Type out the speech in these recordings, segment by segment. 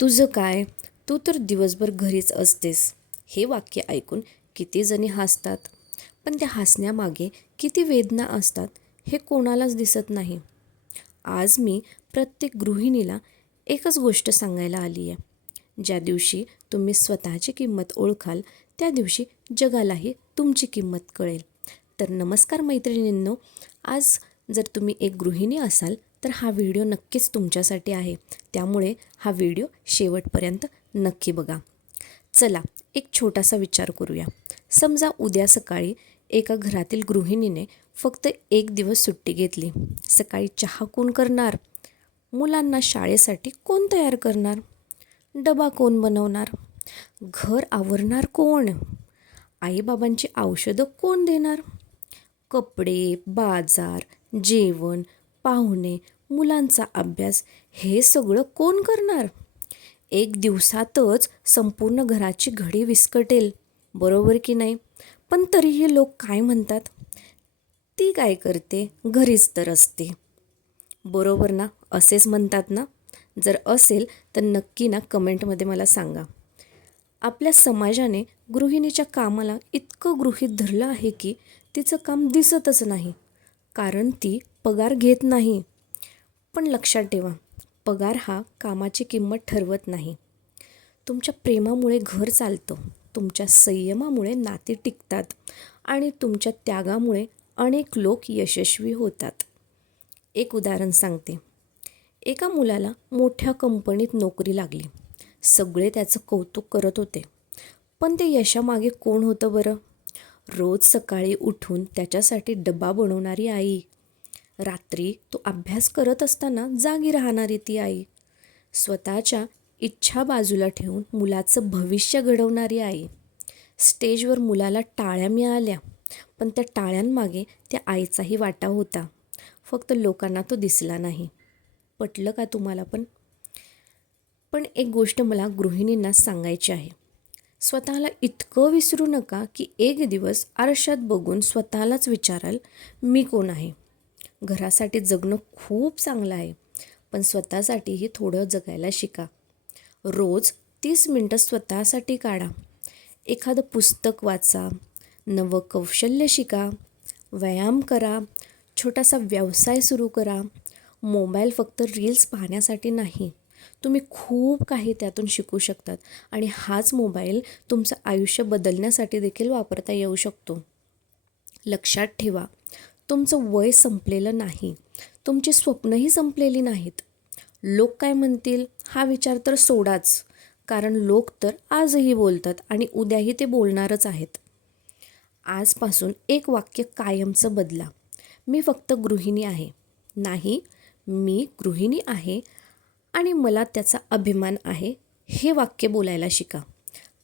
तुझं काय, तू तर दिवसभर घरीच असतेस. हे वाक्य ऐकून किती जणी हसतात, पण त्या हसण्यामागे किती वेदना असतात हे कोणालाच दिसत नाही. आज मी प्रत्येक गृहिणीला एकच गोष्ट सांगायला आली आहे. ज्या दिवशी तुम्ही स्वतःची किंमत ओळखाल, त्या दिवशी जगालाही तुमची किंमत कळेल. तर नमस्कार मैत्रिणींनो, आज जर तुम्ही एक गृहिणी असाल तर हा व्हिडिओ नक्कीच तुमच्यासाठी आहे. त्यामुळे हा व्हिडिओ शेवटपर्यंत नक्की बघा. चला, एक छोटासा विचार करूया. समजा उद्या सकाळी एका घरातील गृहिणीने फक्त एक दिवस सुट्टी घेतली. सकाळी चहा कोण करणार? मुलांना शाळेसाठी कोण तयार करणार? डबा कोण बनवणार? घर आवरणार कोण? आईबाबांची औषधं कोण देणार? कपडे, बाजार, जेवण, पाहुणे, मुलांचा अभ्यास हे सगळं कोण करणार? एक दिवसातच संपूर्ण घराची घडी विस्कटेल, बरोबर की नाही? पण तरीही लोक काय म्हणतात? ती काय करते, घरीच तर असते. बरोबर ना? असेच म्हणतात ना? जर असेल तर नक्की ना कमेंटमध्ये मला सांगा. आपल्या समाजाने गृहिणीच्या कामाला इतकं गृहीत धरलं आहे की तिचं काम दिसतच नाही, कारण ती पगार घेत नाही. पण लक्षात ठेवा, पगार हा कामाची किंमत ठरवत नाही. तुमच्या प्रेमामुळे घर चालतं, तुमच्या संयमामुळे नाती टिकतात आणि तुमच्या त्यागामुळे अनेक लोक यशस्वी होतात. एक उदाहरण सांगते. एका मुलाला मोठ्या कंपनीत नोकरी लागली. सगळे त्याचं कौतुक करत होते. पण ते यशामागे कोण होतं बरं? रोज सकाळी उठून त्याच्यासाठी डबा बनवणारी आई, रात्री तो अभ्यास करत असताना जागी राहणारी ती आई, स्वतःच्या इच्छा बाजूला ठेवून मुलाचं भविष्य घडवणारी आई. स्टेजवर मुलाला टाळ्या मिळाल्या, पण त्या टाळ्यांमागे त्या आईचाही वाटा होता. फक्त लोकांना तो दिसला नाही. पटलं का तुम्हाला पण एक गोष्ट मला गृहिणींना सांगायची आहे. स्वतःला इतकं विसरू नका की एक दिवस आरशात बघून स्वतःलाच विचाराल, मी कोण आहे? घरासाठी जगणं खूप चांगलं आहे, पण स्वतःसाठीही थोडं जगायला शिका. रोज 30 मिनटं स्वतःसाठी काढा. एखादं पुस्तक वाचा, नवं कौशल्य शिका, व्यायाम करा, छोटासा व्यवसाय सुरू करा. मोबाईल फक्त रील्स पाहण्यासाठी नाही, तुम्ही खूप काही त्यातून शिकू शकतात आणि हाच मोबाईल तुमचं आयुष्य बदलण्यासाठी देखील वापरता येऊ शकतो. लक्षात ठेवा, तुमचं वय संपलेलं नाही, तुमची स्वप्नही संपलेली नाहीत. लोक काय म्हणतील हा विचार तर सोडाच, कारण लोक तर आजही बोलतात आणि उद्याही ते बोलणारच आहेत. आजपासून एक वाक्य कायमचं बदला. मी फक्त गृहिणी आहे. नाही, मी गृहिणी आहे आणि मला त्याचा अभिमान आहे, हे वाक्य बोलायला शिका.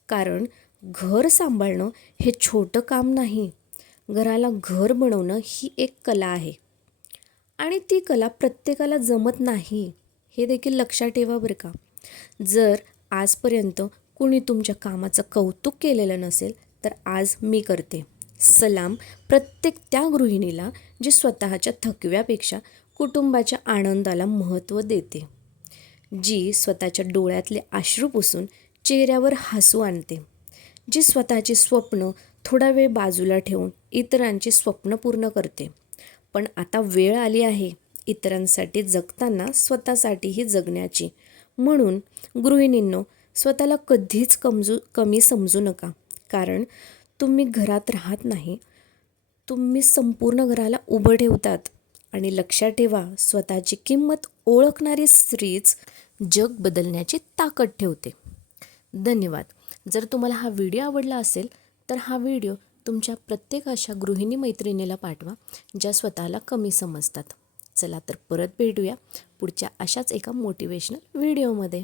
कारण घर सांभाळणं हे छोटं काम नाही. घराला घर बनवणं ही एक कला आहे आणि ती कला प्रत्येकाला जमत नाही, हे देखील लक्षात ठेवा बरं का. जर आजपर्यंत कुणी तुमच्या कामाचं कौतुक केलेलं नसेल तर आज मी करते. सलाम प्रत्येक त्या गृहिणीला जी स्वतःच्या थकव्यापेक्षा कुटुंबाच्या आनंदाला महत्त्व देते, जी स्वतःच्या डोळ्यातले अश्रू पुसून चेहऱ्यावर हसू आणते, जी स्वतःची स्वप्न थोडा वेळ बाजूला ठेवून इतरांची स्वप्न पूर्ण करते. पण आता वेळ आली आहे इतरांसाठी जगताना स्वतःसाठीही जगण्याची. म्हणून गृहिणींनो, स्वतःला कधीच कमी समजू नका, कारण तुम्ही घरात राहत नाही, तुम्ही संपूर्ण घराला उभं ठेवतात. आणि लक्षात ठेवा, स्वतःची किंमत ओळखणारी स्त्रीच जग बदलण्याची ताकद ठेवते. धन्यवाद. जर तुम्हाला हा व्हिडिओ आवडला असेल तर हा व्हिडिओ तुमच्या प्रत्येक अशा गृहिणी मैत्रिणीला पाठवा ज्या स्वतःला कमी समजतात. चला तर परत भेटूया पुढच्या अशाच एका मोटिवेशनल व्हिडिओमध्ये.